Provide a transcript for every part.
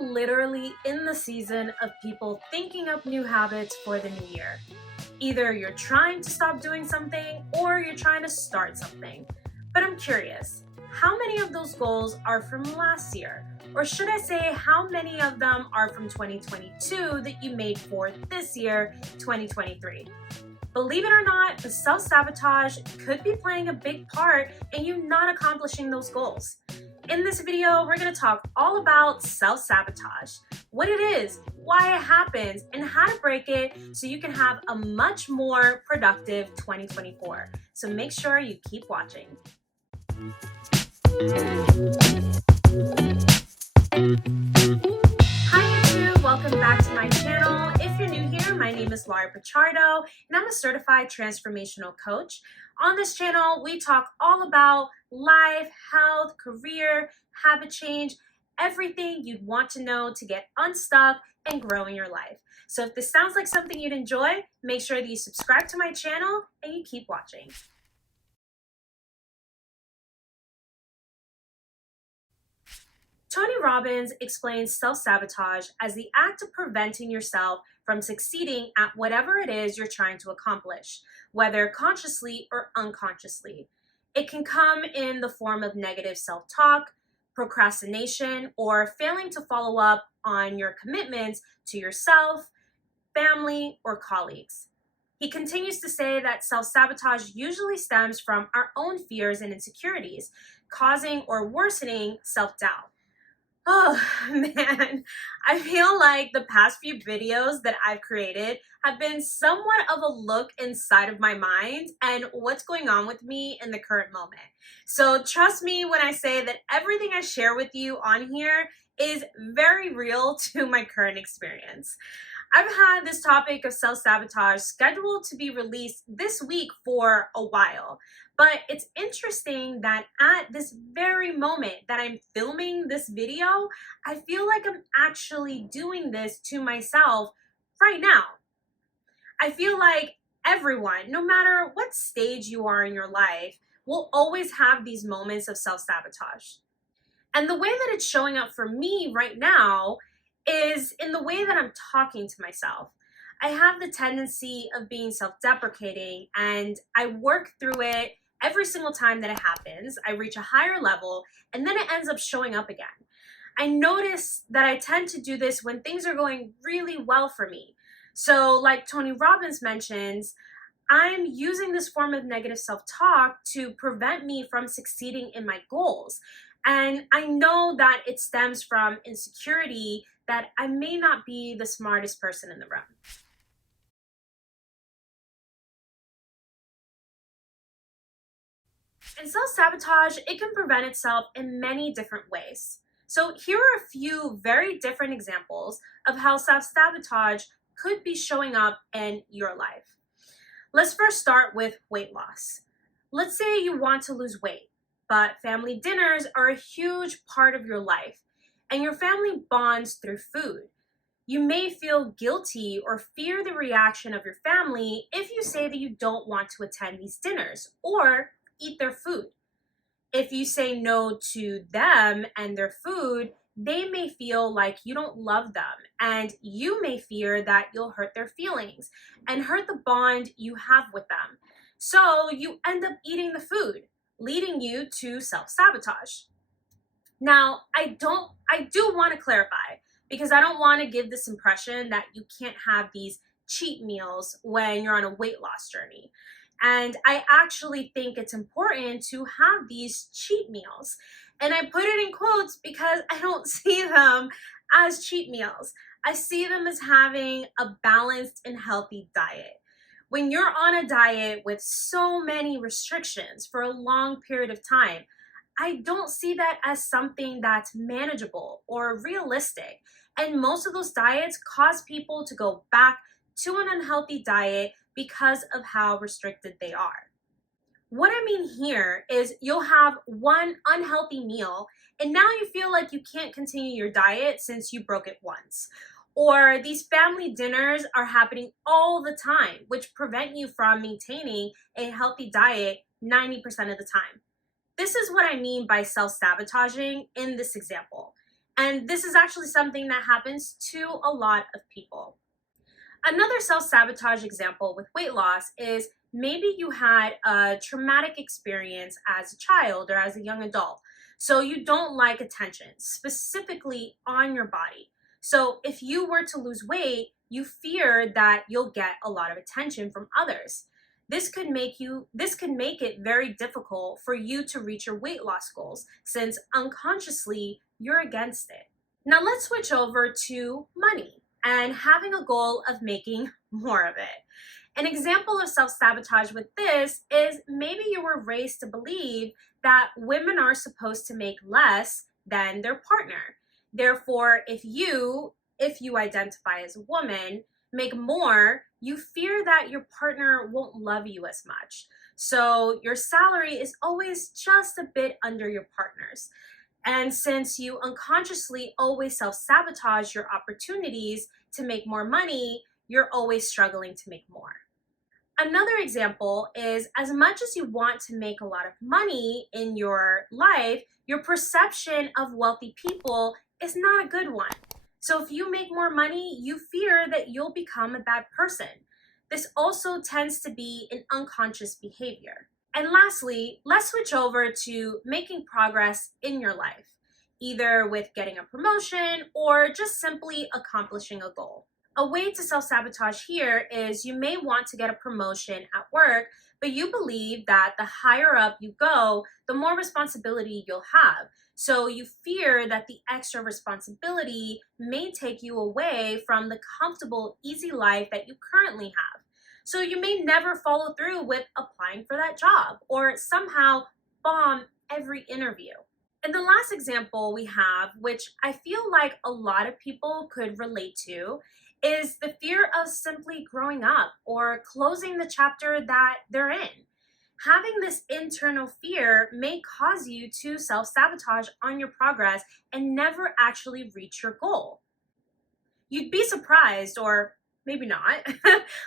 literally in the season of people thinking up new habits for the new year. Either you're trying to stop doing something or you're trying to start something. But I'm curious, how many of those goals are from last year? Or should I say, how many of them are from 2022 that you made for this year, 2023? Believe it or not, the self-sabotage could be playing a big part in you not accomplishing those goals. In this video, we're going to talk all about self-sabotage, what it is, why it happens, and how to break it so you can have a much more productive 2024. So make sure you keep watching. Hi YouTube, welcome back to my channel. If you're new here, my name is Pichardo, and I'm a certified transformational coach. On this channel, we talk all about life, health, career, habit change, everything you'd want to know to get unstuck and grow in your life. So if this sounds like something you'd enjoy, make sure that you subscribe to my channel and you keep watching. Tony Robbins explains self-sabotage as the act of preventing yourself from succeeding at whatever it is you're trying to accomplish, whether consciously or unconsciously. It can come in the form of negative self-talk, procrastination, or failing to follow up on your commitments to yourself, family, or colleagues. He continues to say that self-sabotage usually stems from our own fears and insecurities, causing or worsening self-doubt. Oh man, I feel like the past few videos that I've created have been somewhat of a look inside of my mind and what's going on with me in the current moment. So trust me when I say that everything I share with you on here is very real to my current experience. I've had this topic of self-sabotage scheduled to be released this week for a while, but it's interesting that at this very moment that I'm filming this video, I feel like I'm actually doing this to myself right now. I feel like everyone, no matter what stage you are in your life, will always have these moments of self-sabotage. And the way that it's showing up for me right now is in the way that I'm talking to myself. I have the tendency of being self-deprecating, and I work through it every single time that it happens. I reach a higher level, and then it ends up showing up again. I notice that I tend to do this when things are going really well for me. So like Tony Robbins mentions, I'm using this form of negative self-talk to prevent me from succeeding in my goals. And I know that it stems from insecurity that I may not be the smartest person in the room. And self-sabotage, it can prevent itself in many different ways. So here are a few very different examples of how self-sabotage could be showing up in your life. Let's first start with weight loss. Let's say you want to lose weight, but family dinners are a huge part of your life, and your family bonds through food. You may feel guilty or fear the reaction of your family if you say that you don't want to attend these dinners or eat their food. If you say no to them and their food, they may feel like you don't love them, and you may fear that you'll hurt their feelings and hurt the bond you have with them. So you end up eating the food, leading you to self-sabotage. Now, I do want to clarify, because I don't want to give this impression that you can't have these cheat meals when you're on a weight loss journey. And I actually think it's important to have these cheat meals. And I put it in quotes because I don't see them as cheat meals. I see them as having a balanced and healthy diet. When you're on a diet with so many restrictions for a long period of time, I don't see that as something that's manageable or realistic. And most of those diets cause people to go back to an unhealthy diet because of how restricted they are. What I mean here is you'll have one unhealthy meal and now you feel like you can't continue your diet since you broke it once. Or these family dinners are happening all the time, which prevent you from maintaining a healthy diet 90% of the time. This is what I mean by self-sabotaging in this example. And this is actually something that happens to a lot of people. Another self-sabotage example with weight loss is maybe you had a traumatic experience as a child or as a young adult. So you don't like attention, specifically on your body. So if you were to lose weight, you fear that you'll get a lot of attention from others. This could make it very difficult for you to reach your weight loss goals since unconsciously you're against it. Now let's switch over to money and having a goal of making more of it. An example of self-sabotage with this is maybe you were raised to believe that women are supposed to make less than their partner. Therefore, if you identify as a woman, make more, you fear that your partner won't love you as much. So your salary is always just a bit under your partner's. And since you unconsciously always self-sabotage your opportunities to make more money, you're always struggling to make more. Another example is as much as you want to make a lot of money in your life, your perception of wealthy people is not a good one. So if you make more money, you fear that you'll become a bad person. This also tends to be an unconscious behavior. And lastly, let's switch over to making progress in your life, either with getting a promotion or just simply accomplishing a goal. A way to self-sabotage here is you may want to get a promotion at work, but you believe that the higher up you go, the more responsibility you'll have. So you fear that the extra responsibility may take you away from the comfortable, easy life that you currently have. So you may never follow through with applying for that job or somehow bomb every interview. And the last example we have, which I feel like a lot of people could relate to, is the fear of simply growing up or closing the chapter that they're in. Having this internal fear may cause you to self-sabotage on your progress and never actually reach your goal. You'd be surprised, or maybe not,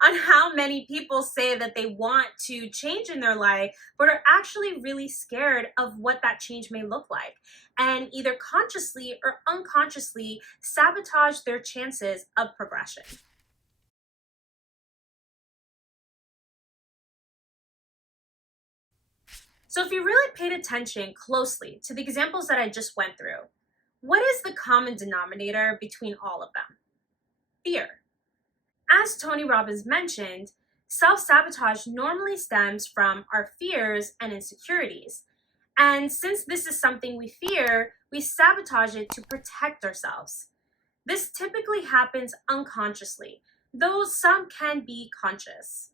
on how many people say that they want to change in their life, but are actually really scared of what that change may look like, and either consciously or unconsciously sabotage their chances of progression. So if you really paid attention closely to the examples that I just went through, what is the common denominator between all of them? Fear. As Tony Robbins mentioned, self-sabotage normally stems from our fears and insecurities. And since this is something we fear, we sabotage it to protect ourselves. This typically happens unconsciously, though some can be conscious.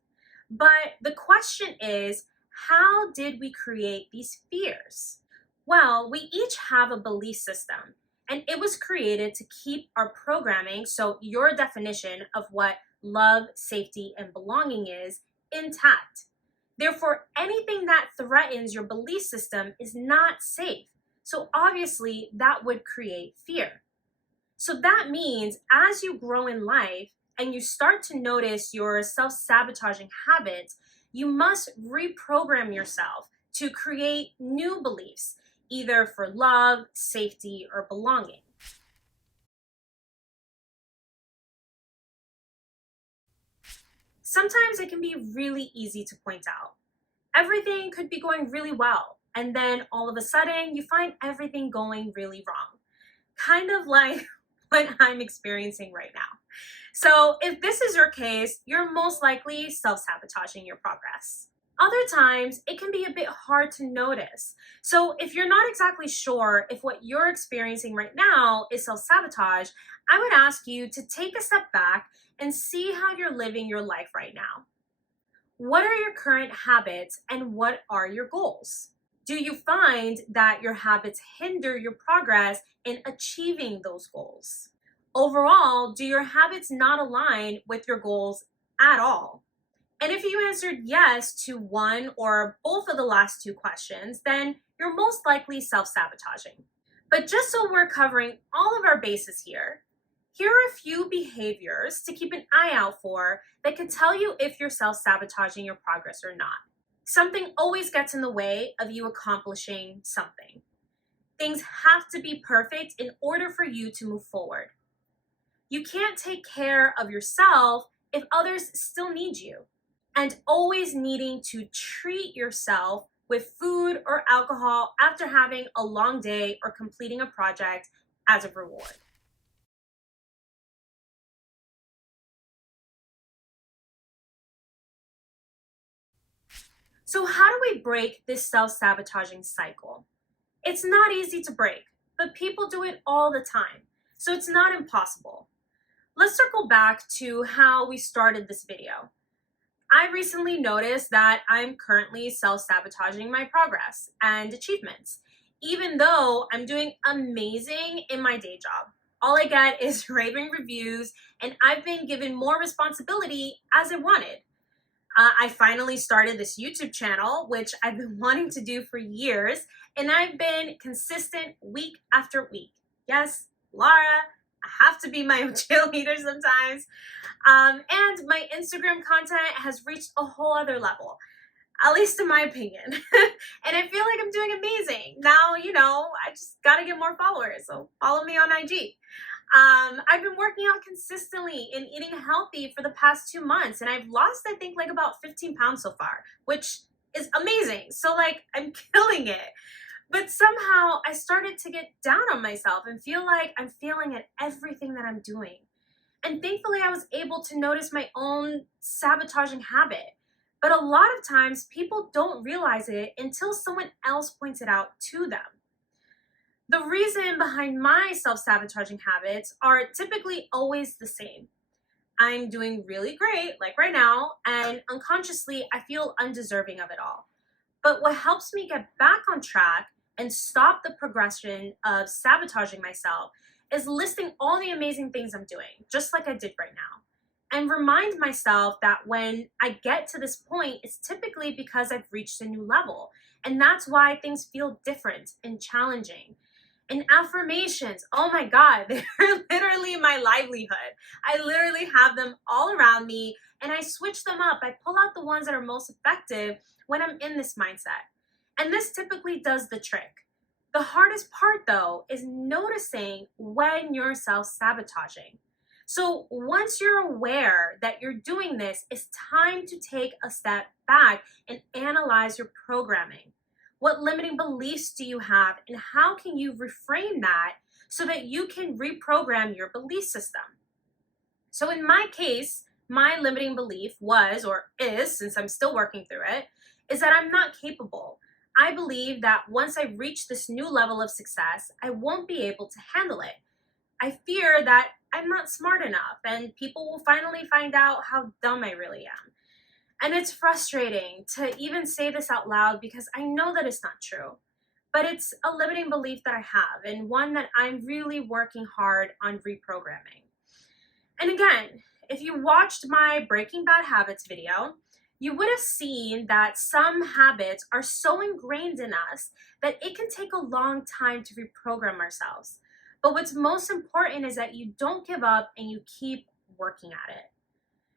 But the question is, how did we create these fears? Well, we each have a belief system, and it was created to keep our programming, so your definition of what love, safety, and belonging is, intact. Therefore, anything that threatens your belief system is not safe. So obviously, that would create fear. So that means as you grow in life and you start to notice your self-sabotaging habits, you must reprogram yourself to create new beliefs, either for love, safety, or belonging. Sometimes it can be really easy to point out. Everything could be going really well, and then all of a sudden you find everything going really wrong. Kind of like what I'm experiencing right now. So if this is your case, you're most likely self-sabotaging your progress. Other times, it can be a bit hard to notice. So if you're not exactly sure if what you're experiencing right now is self-sabotage, I would ask you to take a step back and see how you're living your life right now. What are your current habits and what are your goals? Do you find that your habits hinder your progress in achieving those goals? Overall, do your habits not align with your goals at all? And if you answered yes to one or both of the last two questions, then you're most likely self-sabotaging. But just so we're covering all of our bases here are a few behaviors to keep an eye out for that can tell you if you're self-sabotaging your progress or not. Something always gets in the way of you accomplishing something. Things have to be perfect in order for you to move forward. You can't take care of yourself if others still need you. And always needing to treat yourself with food or alcohol after having a long day or completing a project as a reward. So how do we break this self-sabotaging cycle? It's not easy to break, but people do it all the time, so it's not impossible. Let's circle back to how we started this video. I recently noticed that I'm currently self-sabotaging my progress and achievements, even though I'm doing amazing in my day job. All I get is raving reviews, and I've been given more responsibility as I wanted. I finally started this YouTube channel, which I've been wanting to do for years, and I've been consistent week after week. Yes, Laura, I have to be my own cheerleader sometimes. And my Instagram content has reached a whole other level, at least in my opinion. And I feel like I'm doing amazing. Now, I just gotta get more followers, so follow me on IG. I've been working out consistently and eating healthy for the past 2 months, and I've lost, I think, like about 15 pounds so far, which is amazing. So I'm killing it. But somehow I started to get down on myself and feel like I'm failing at everything that I'm doing. And thankfully I was able to notice my own sabotaging habit. But a lot of times people don't realize it until someone else points it out to them. The reason behind my self-sabotaging habits are typically always the same. I'm doing really great, like right now, and unconsciously I feel undeserving of it all. But what helps me get back on track and stop the progression of sabotaging myself is listing all the amazing things I'm doing, just like I did right now. And remind myself that when I get to this point, it's typically because I've reached a new level. And that's why things feel different and challenging. And affirmations, oh my God, they're literally my livelihood. I literally have them all around me, and I switch them up. I pull out the ones that are most effective when I'm in this mindset. And this typically does the trick. The hardest part, though, is noticing when you're self-sabotaging. So once you're aware that you're doing this, it's time to take a step back and analyze your programming. What limiting beliefs do you have, and how can you reframe that so that you can reprogram your belief system? So in my case, my limiting belief was, or is, since I'm still working through it, is that I'm not capable. I believe that once I reach this new level of success, I won't be able to handle it. I fear that I'm not smart enough and people will finally find out how dumb I really am. And it's frustrating to even say this out loud because I know that it's not true. But it's a limiting belief that I have, and one that I'm really working hard on reprogramming. And again, if you watched my Breaking Bad Habits video, you would have seen that some habits are so ingrained in us that it can take a long time to reprogram ourselves. But what's most important is that you don't give up and you keep working at it.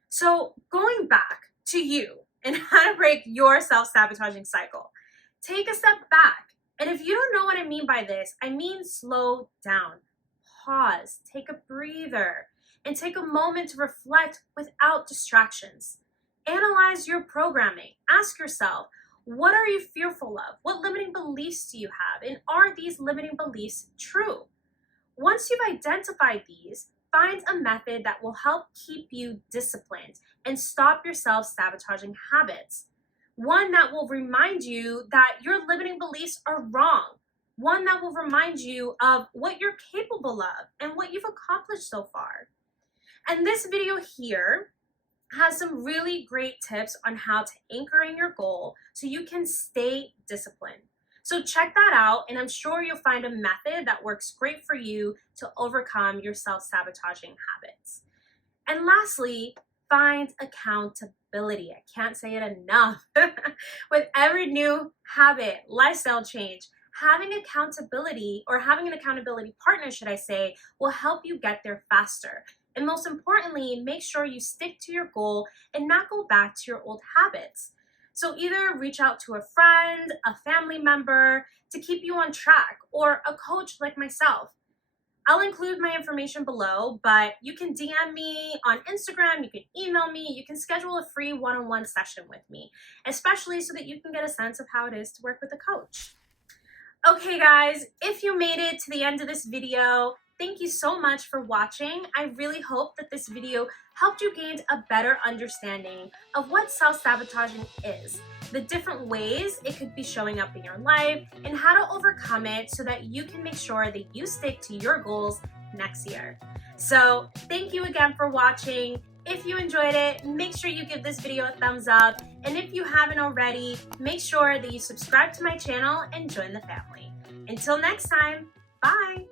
So going back to you and how to break your self-sabotaging cycle, take a step back. And if you don't know what I mean by this, I mean slow down, pause, take a breather, and take a moment to reflect without distractions. Analyze your programming. Ask yourself, what are you fearful of? What limiting beliefs do you have? And are these limiting beliefs true? Once you've identified these, find a method that will help keep you disciplined and stop your self-sabotaging habits. One that will remind you that your limiting beliefs are wrong. One that will remind you of what you're capable of and what you've accomplished so far. And this video here has some really great tips on how to anchor in your goal so you can stay disciplined. So check that out, and I'm sure you'll find a method that works great for you to overcome your self-sabotaging habits. And lastly, find accountability. I can't say it enough. With every new habit, lifestyle change, having accountability, or having an accountability partner, should I say, will help you get there faster. And most importantly, make sure you stick to your goal and not go back to your old habits. So either reach out to a friend, a family member to keep you on track, or a coach like myself. I'll include my information below, but you can DM me on Instagram, you can email me, you can schedule a free one-on-one session with me, especially so that you can get a sense of how it is to work with a coach. Okay guys, if you made it to the end of this video, thank you so much for watching. I really hope that this video helped you gain a better understanding of what self-sabotaging is, the different ways it could be showing up in your life, and how to overcome it so that you can make sure that you stick to your goals next year. So thank you again for watching. If you enjoyed it, make sure you give this video a thumbs up. And if you haven't already, make sure that you subscribe to my channel and join the family. Until next time, bye.